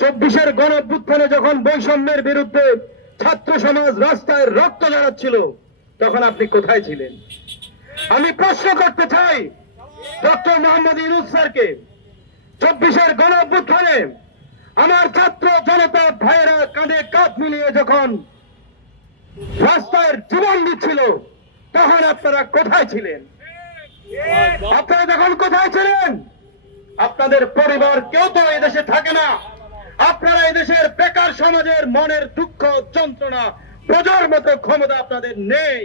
চব্বিশের গণ যখন বৈষম্যের বিরুদ্ধে ছাত্র সমাজ রাস্তায় রক্ত জড়াচ্ছিল তখন আপনি কোথায় ছিলেন? আমি প্রশ্ন করতে চাই, ডক্টর মোহাম্মদ ইউনুস স্যারকে, চব্বিশের গণ আমার ছাত্র জনতা ভাইয়েরা কাঁধে কাঁধ মিলিয়ে যখন রাস্তার জীবন দিচ্ছিল, তখন আপনারা কোথায় ছিলেন? আপনারা তখন কোথায় ছিলেন? আপনাদের পরিবার কেউ তো এদেশে থাকে না। আপনারা এদেশের বেকার সমাজের মনের দুঃখ, যন্ত্রণা বোঝার মতো ক্ষমতা আপনাদের নেই।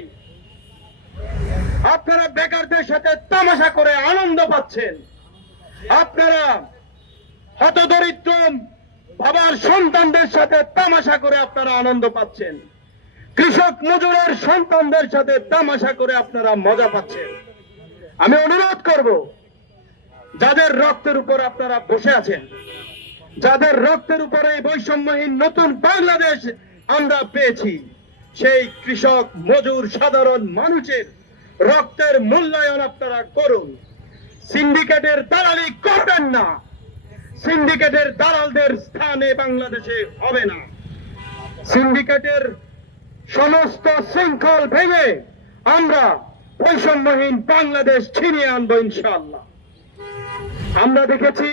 আপনারা বেকারদের সাথে তামাশা করে আনন্দ পাচ্ছেন। আপনারা হতদরিদ্র বাবার সন্তানদের সাথে তামাশা করে আপনারা আনন্দ পাচ্ছেন। কৃষক মজুরের সন্তানদের সাথে তামাশা করে আপনারা মজা পাচ্ছেন। আমি অনুরোধ করব যাদের রক্তের উপর আপনারা বসে আছেন, যাদের রক্তের উপরে বৈষম্যহীন নতুন বাংলাদেশ আমরা পেয়েছি, সেই কৃষক, মজুর, সাধারণ মানুষের রক্তের মূল্যায়ন আপনারা করুন। সিন্ডিকেটের দালালি করবেন না। সিন্ডিকেটের দালালদের স্থানে বাংলাদেশে হবে না। সিন্ডিকেটের সমস্ত শৃঙ্খল ভেঙে আমরা বৈষম্যহীন বাংলাদেশ ছিনিয়ে আনব ইনশাআল্লাহ। আমরা দেখেছি,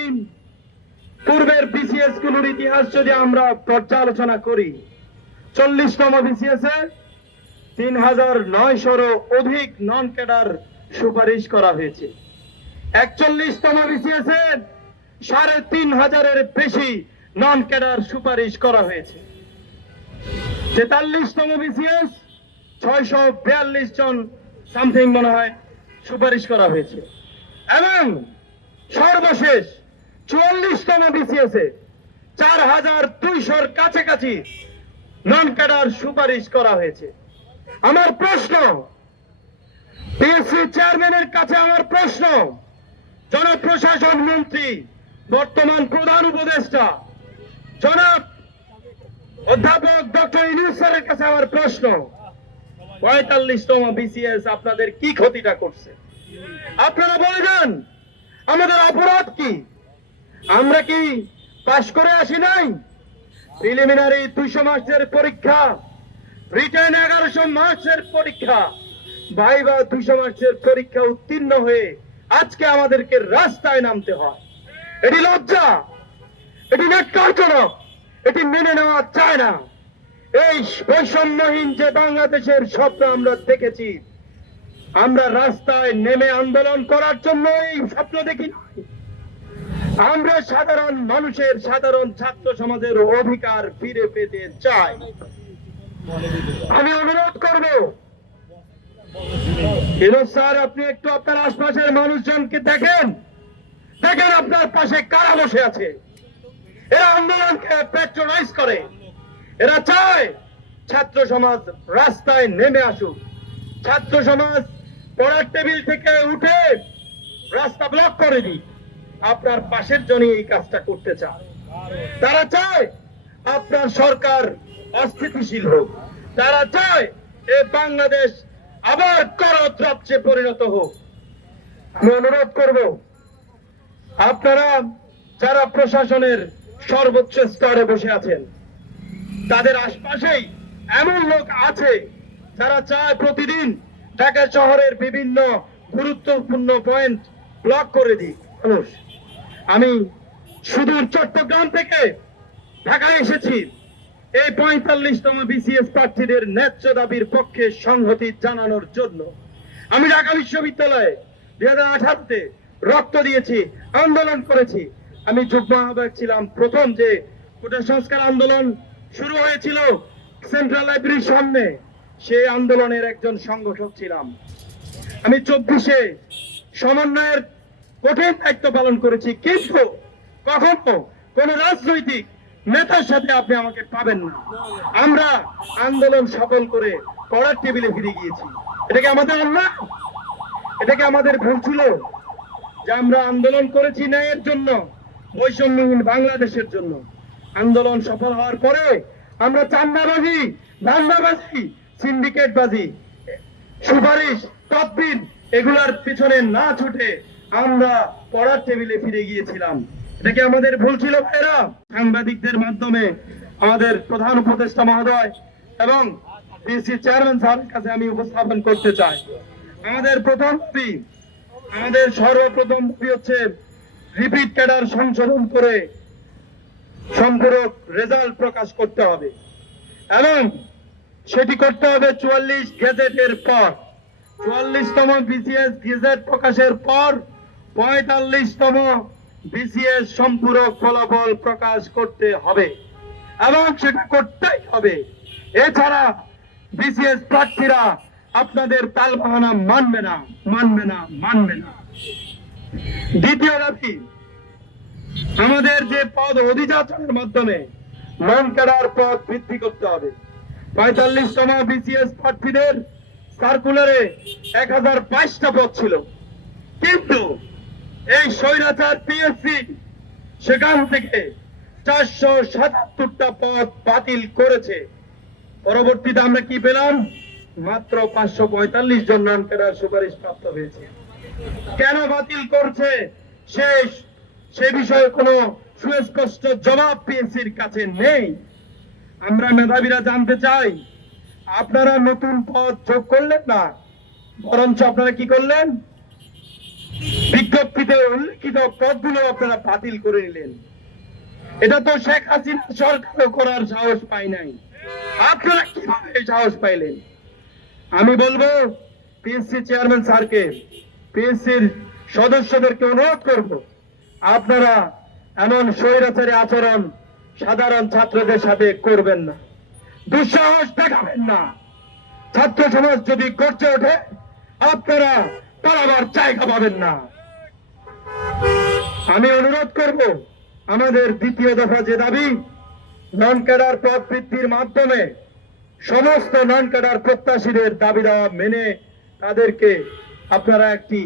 পূর্বের বিসিএসগুলোর ইতিহাস যদি আমরা পর্যালোচনা করি, চল্লিশতম বিসিএস এ তিন হাজার নয়শোরও অধিক নন ক্যাডার সুপারিশ করা হয়েছে। একচল্লিশতম বিসিএস এ সাড়ে তিন হাজারের বেশি নন ক্যাডার সুপারিশ করা হয়েছে। তেতাল্লিশতম বিসিএস ছয়শো বিয়াল্লিশ জন সামথিং মনে হয় সুপারিশ করা হয়েছে। এবং সর্বশেষ চুয়াল্লিশতম বিসিএস এ চার হাজার দুইশোর কাছাকাছি নন ক্যাডার সুপারিশ করা হয়েছে। আমার প্রশ্ন পিএসসি চেয়ারম্যানের কাছে আমার প্রশ্ন, জনপ্রশাসন মন্ত্রী, বর্তমান প্রধান উপদেষ্টা, জনাব অধ্যাপক ডক্টর ইনুস স্যারের কাছে আমার প্রশ্ন, পঁয়তাল্লিশতম বিসিএস আপনাদের কি ক্ষতিটা করছে? আপনারা বলে যান আমাদের অপরাধ কি? আমরা কি পাশ করে আসি নাই? প্রিলিমিনারি দুইশো মার্চের পরীক্ষা রিটার্ন এগারোশো মার্চের পরীক্ষা, ভাইবা দুইশো মার্চের পরীক্ষা উত্তীর্ণ হয়ে আজকে আমাদেরকে রাস্তায় নামতে হয়। এটি লজ্জা, এটি নেটকারজনক এটি মেনে নেওয়া চায় না। এই বৈষম্যহীন যে বাংলাদেশের স্বপ্ন আমরা দেখেছি আমরা রাস্তায় নেমে আন্দোলন করার জন্য এই স্বপ্ন দেখি। আমরা সাধারণ মানুষের সাধারণ ছাত্র সমাজের অধিকার ফিরে পেতে চাই। আমি অনুরোধ করব স্যার, আপনি একটু আপনার আশপাশের মানুষজনকে দেখেন। দেখেন আপনার পাশে কারা বসে আছে। এরা আন্দোলনকে পেট্রোলাইজ করে। এরা চায় ছাত্র সমাজ রাস্তায় নেমে আসুক। ছাত্র সমাজ পড়ার টেবিল থেকে উঠে রাস্তা ব্লক করে দিক আপনার পাশের জনই এই কাজটা করতে চায়। তারা চায় আপনার সরকার অস্থিতিশীল হোক। তারা চায় এ বাংলাদেশ আবার করত রাজ্যে পরিণত হোক। আমি অনুরোধ করব, আপনারা যারা প্রশাসনের সর্বোচ্চ স্তরে বসে আছেন, তাদের আশপাশেই এমন লোক আছে যারা চায় প্রতিদিন ঢাকা শহরের বিভিন্ন গুরুত্বপূর্ণ পয়েন্ট ব্লক করে দিই। মানুষ, আমি সুদূর চট্টগ্রাম থেকে ঢাকায় এসেছি। এই পঁয়তাল্লিশতম বিসিএস প্রার্থীদের ন্যায্য দাবির পক্ষে সংহতি জানানোর জন্য আমি ঢাকা বিশ্ববিদ্যালয়ে দুই হাজার আঠারোতে রক্ত দিয়েছি, আন্দোলন করেছি। আমি যুগ্ম আহ্বায়ক ছিলাম। প্রথম যে কোটা সংস্কার আন্দোলন শুরু হয়েছিল সেন্ট্রাল লাইব্রেরির সামনে। সেই আন্দোলনের একজন সংগঠক ছিলাম। আমি চব্বিশে সমন্বয়ের কঠিন দায়িত্ব পালন করেছি, কিন্তু কখনো কোন রাজনৈতিক নেতার সাথে আপনি আমাকে পাবেন না। আমরা আন্দোলন সফল করে পড়ার টেবিলে ফিরে গিয়েছি। এটা কি আমাদের অন্যায়? এটা কি আমাদের ভুল ছিল যে আমরা আন্দোলন করেছি ন্যায়ের জন্য, বৈষম্যহীন বাংলাদেশের জন্য? আন্দোলন সফল হওয়ার পরে আমরা চান্দাবাজি, ধান্দাবাজি সিন্ডিকেটবাজি সুপারিশ তদবির এগুলার পিছনে না ছুটে আমরা পড়ার টেবিলে ফিরে গিয়েছিলাম। এটা কি আমাদের ভুল ছিল ভাইরা সাংবাদিকদের মাধ্যমে আমাদের প্রধান উপদেষ্টা মহোদয় এবং পিসি চেয়ারম্যান স্যারের কাছে আমি উপস্থাপন করতে চাই। আমাদের প্রথম দাবি আমাদের সর্বপ্রথম দাবি হচ্ছে রিপিট ক্যাডার সংশোধন করে সম্পূরক রেজাল্ট প্রকাশ করতে হবে। এবং সেটি করতে হবে চুয়াল্লিশ গেজেটের পর। চুয়াল্লিশতম বিসিএস গেজেট প্রকাশের পর পঁয়তাল্লিশতম বিসিএস সম্পূরক ফলাফল প্রকাশ করতে হবে। এবং সেটা করতেই হবে। এছাড়া বিসিএস প্রার্থীরা আপনাদের তাল বাহানা মানবে না মানবে না মানবে না। দ্বিতীয় দাবি, আমাদের যে পদ অধিযাচনের মাধ্যমে নন ক্যাডার পদ বৃদ্ধি করতে হবে। পঁয়তাল্লিশতম বিসিএস প্রার্থীদের সার্কুলারে এক হাজার বাইশটা পদ ছিল। কিন্তু এই স্বৈরাচার পিএসসি সেখান থেকে চারশো সাতাত্তরটা পদ বাতিল করেছে। পরবর্তীতে আমরা কি পেলাম? মাত্র পাঁচশো পঁয়তাল্লিশ জন নন ক্যাডার সুপারিশ প্রাপ্ত হয়েছে। কেন বাতিল করছে? শেষ, সে বিষয়ে কোনো সুস্পষ্ট জবাব পিএসসির কাছে নেই। আমরা মেধাবীরা জানতে চাই, আপনারা নতুন পদ যোগ করলেন না? বরঞ্চ আপনারা কি করলেন? বিজ্ঞপ্তিতে উল্লিখিত পদগুলো আপনারা বাতিল করে নিলেন। এটা তো শেখ হাসিনা সরকারও করার সাহস পায় নাই। আপনারা কীভাবে সাহস পাইলেন? আমি বলব পিএসসি চেয়ারম্যান স্যারকে পিএসসির সদস্যদেরকে অনুরোধ করব, আপনারা এমন স্বৈরাচারী আচরণ সাধারণ ছাত্রদের সাথে করবেন না। দুঃসাহস দেখাবেন না। ছাত্র সমাজ যদি গর্জে ওঠে, আপনারা পালাবার জায়গা পাবেন না। আমি অনুরোধ করব, আমাদের দ্বিতীয় দফা যে দাবি নন ক্যাডার পদ বৃদ্ধির মাধ্যমে সমস্ত নন ক্যাডার প্রত্যাশীদের দাবি দেওয়া মেনে তাদেরকে আপনারা একটি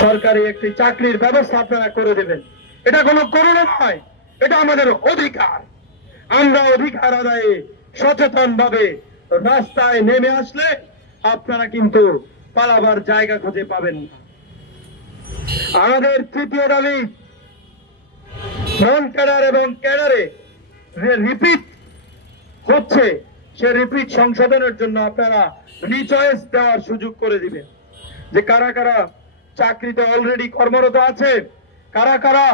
সরকারি একটি চাকরির ব্যবস্থা আপনারা করে দেবেন। এটা কোনো করোনা নয়। এটা আমাদের অধিকার। আমরা অধিকার আদায়ে সচেতন ভাবে রাস্তায় নেমে আসলে আপনারা কিন্তু পালাবার জায়গা খুঁজে পাবেন না। আমাদের তৃতীয় দাবি নন ক্যাডার এবং ক্যাডারে যে রিপিট হচ্ছে, সে রিপিট সংশোধনের জন্য আপনারা রিচয়েস দেওয়ার সুযোগ করে দিবেন। যে কারা কারা চাকরিতে অলরেডি কর্মরত আছে, কারা কারা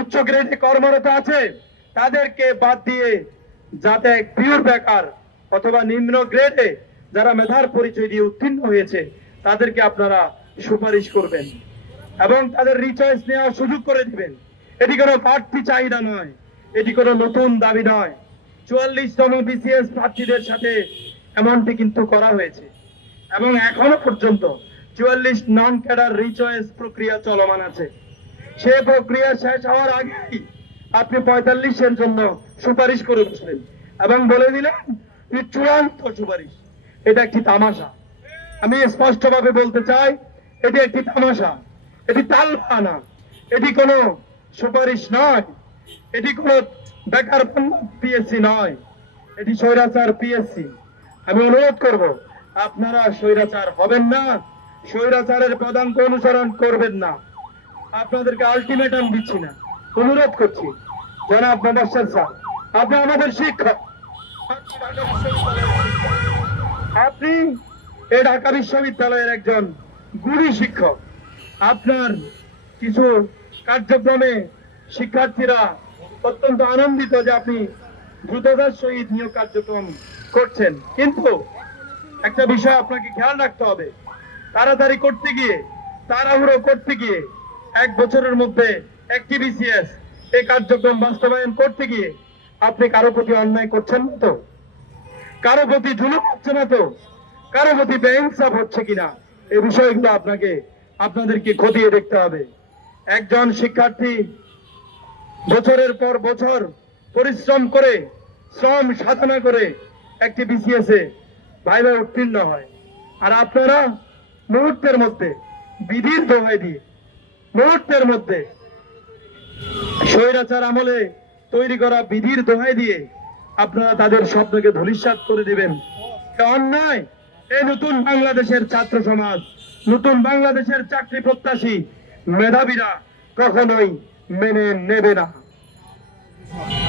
উচ্চ গ্রেডে কর্মরত আছে, তাদেরকে বাদ দিয়ে যাতে পিওর বেকার অথবা নিম্ন গ্রেডে যারা মেধার পরিচয় দিয়ে উত্তীর্ণ হয়েছে, তাদেরকে আপনারা সুপারিশ করবেন এবং তাদের রিচয়েস নেওয়ার সুযোগ করে দিবেন। এটি কোনো প্রার্থী চাহিদা নয়, এটি কোনো নতুন দাবি নয়। চুয়াল্লিশতম বিসিএস প্রার্থীদের সাথে এমনটি কিন্তু করা হয়েছে। এবং এখনও পর্যন্ত চুয়াল্লিশ নন ক্যাডার রিচয়েস প্রক্রিয়া চলমান আছে। সে প্রক্রিয়া শেষ হওয়ার আগেই আপনি পঁয়তাল্লিশের জন্য সুপারিশ করে বসলেন এবং বলে দিলেন চূড়ান্ত সুপারিশ, এটা একটি তামাশা। আমি স্পষ্টভাবে বলতে চাই, এটি একটি তামাশা, এটি তালবানা এটি কোনো সুপারিশ নয়, এটি কোনো বেকার পিএসসি নয়, এটি স্বৈরাচার পিএসসি। আমি অনুরোধ করব, আপনারা স্বৈরাচার হবেন না, স্বৈরাচারের পদাঙ্ক অনুসরণ করবেন না। আপনাদেরকে আলটিমেটাম দিচ্ছি না। অনুরোধ করছি। জনাব মোবাশ্বের স্যার আপনি আমাদের শিক্ষক। আপনি এই ঢাকা বিশ্ববিদ্যালয়ের একজন গুরু শিক্ষক। আপনার কিছু কার্যক্রমে শিক্ষার্থীরা অত্যন্ত আনন্দিত যে আপনি দ্রুততার সহিত নিয়োগ কার্যক্রম করছেন। কিন্তু একটা বিষয় আপনাকে খেয়াল রাখতে হবে। তাড়াতাড়ি করতে গিয়ে, তাড়াহুড়ো করতে গিয়ে এক বছরের মধ্যে একটি বিসিএস এই কার্যক্রম বাস্তবায়ন করতে গিয়ে আপনি কারও প্রতি অন্যায় করছেন তো? কারও প্রতি জুলুম হচ্ছে না তো? কারও প্রতি বেইনসাফ হচ্ছে কিনা? এই বিষয়গুলো আপনাকে, আপনাদেরকে খতিয়ে দেখতে হবে। একজন শিক্ষার্থী বছরের পর বছর পরিশ্রম করে, শ্রম সাধনা করে একটি বিসিএস এ ভাইভাই উত্তীর্ণ হয়। আর আপনারা মুহূর্তের মধ্যে বিধির দোহাই দিয়ে মুহূর্তের মধ্যে স্বৈরাচার আমলে তৈরি করা বিধির দোহাই দিয়ে আপনারা তাদের স্বপ্নকে ধূলিসাৎ করে দিবেন। অন্যায় এই নতুন বাংলাদেশের ছাত্র সমাজ, নতুন বাংলাদেশের চাকরি প্রত্যাশী মেধাবীরা কখনোই মেনে নেবে না।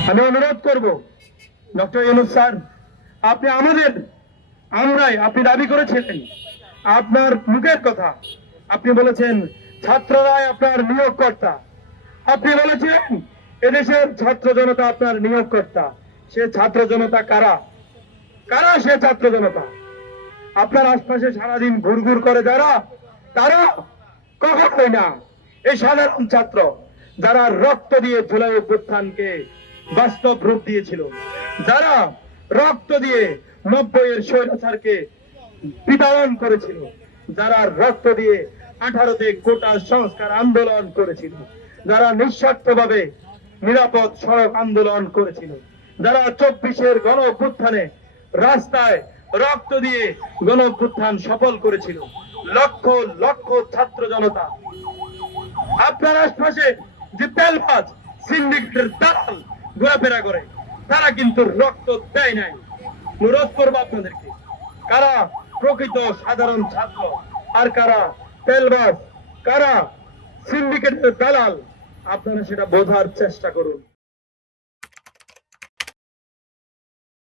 আমি অনুরোধ করব, ডক্টর ইউনুস স্যার, আপনি আমাদের, আমরাই, আপনি দাবি করেছিলেন, আপনার মুখের কথা আপনি বলেছেন ছাত্ররাই আপনার নিয়োগকর্তা। আপনি বলেছিলেন এদেশের ছাত্র জনতা আপনার নিয়োগকর্তা। সে ছাত্র জনতা কারা? কারা সে ছাত্র জনতা? আপনার আশপাশে সারাদিন ঘুরঘুর করে যারা, তারা কখনোই না। এই সাধারণ ছাত্র যারা রক্ত দিয়ে জুলাই অভ্যুত্থানকে বাস্তব রূপ দিয়েছিল, যারা রক্ত দিয়ে নব্বইয়ের স্বৈরাচারকে বিতাড়ন করেছিল, যারা রক্ত দিয়ে আঠারোতে কোটা সংস্কার আন্দোলন করেছিল। যারা নিঃস্বার্থভাবে নিরাপদ সড়ক আন্দোলন করেছিল, যারা চব্বিশের গণ রাস্তায় রক্ত দিয়ে গণ সফল করেছিল, লক্ষ লক্ষ ছাত্র জনতা। আপনার আশপাশে যে তেলবাজ, সিন্ডিকেটের দালাল ঘোরাফেরা করে, তারা কিন্তু রক্ত দেয় নাই। অনুরোধ করব আপনাদেরকে, কারা প্রকৃত সাধারণ ছাত্র আর কারা তেলবাজ কারা? সিন্ডিকেটের দালাল আপনারা সেটা বোঝার চেষ্টা করুন।